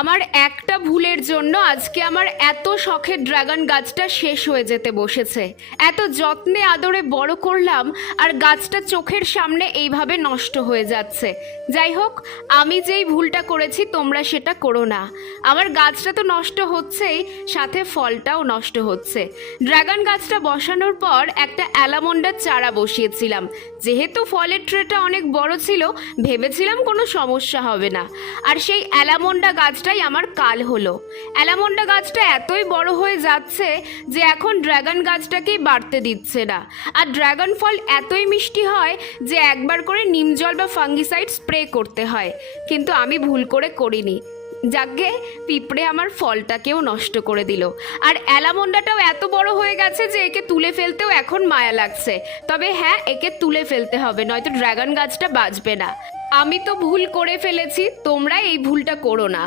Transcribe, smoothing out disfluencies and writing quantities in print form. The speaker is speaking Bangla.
আমার একটা ভুলের জন্য আজকে আমার এত শখের ড্রাগন গাছটা শেষ হয়ে যেতে বসেছে। এত যত্নে আদরে বড় করলাম আর গাছটা চোখের সামনে এইভাবে নষ্ট হয়ে যাচ্ছে। যাই হোক, আমি যেই ভুলটা করেছি তোমরা সেটা করো না। আমার গাছটা তো নষ্ট হচ্ছেই, সাথে ফলটাও নষ্ট হচ্ছে। ড্রাগন গাছটা বসানোর পর একটা অ্যালামন্ডার চারা বসিয়েছিলাম। যেহেতু ফলের ট্রেটা অনেক বড় ছিল, ভেবেছিলাম কোনো সমস্যা হবে না। আর সেই অ্যালামন্ডা গাছটাই আমার কাল হলো। অ্যালামন্ডা গাছটা এতই বড় হয়ে যাচ্ছে যে এখন ড্রাগন গাছটাকেই বাড়তে দিচ্ছে না। আর ড্রাগন ফল এতই মিষ্টি হয় যে একবার করে নিম জল বা ফাঙ্গিসাইড স্প্রে করতে হয়, কিন্তু আমি ভুল করে করিনি। যাকে পিঁপড়ে আমার ফলটাকেও নষ্ট করে দিল। আর অ্যালামন্ডাটাও এত বড় হয়ে গেছে যে একে তুলে ফেলতেও এখন মায়া লাগছে। তবে হ্যাঁ, একে তুলে ফেলতে হবে, নয়তো ড্রাগন গাছটা বাঁচবে না। আমি তো ভুল করে ফেলেছি, তোমরা এই ভুলটা করো না।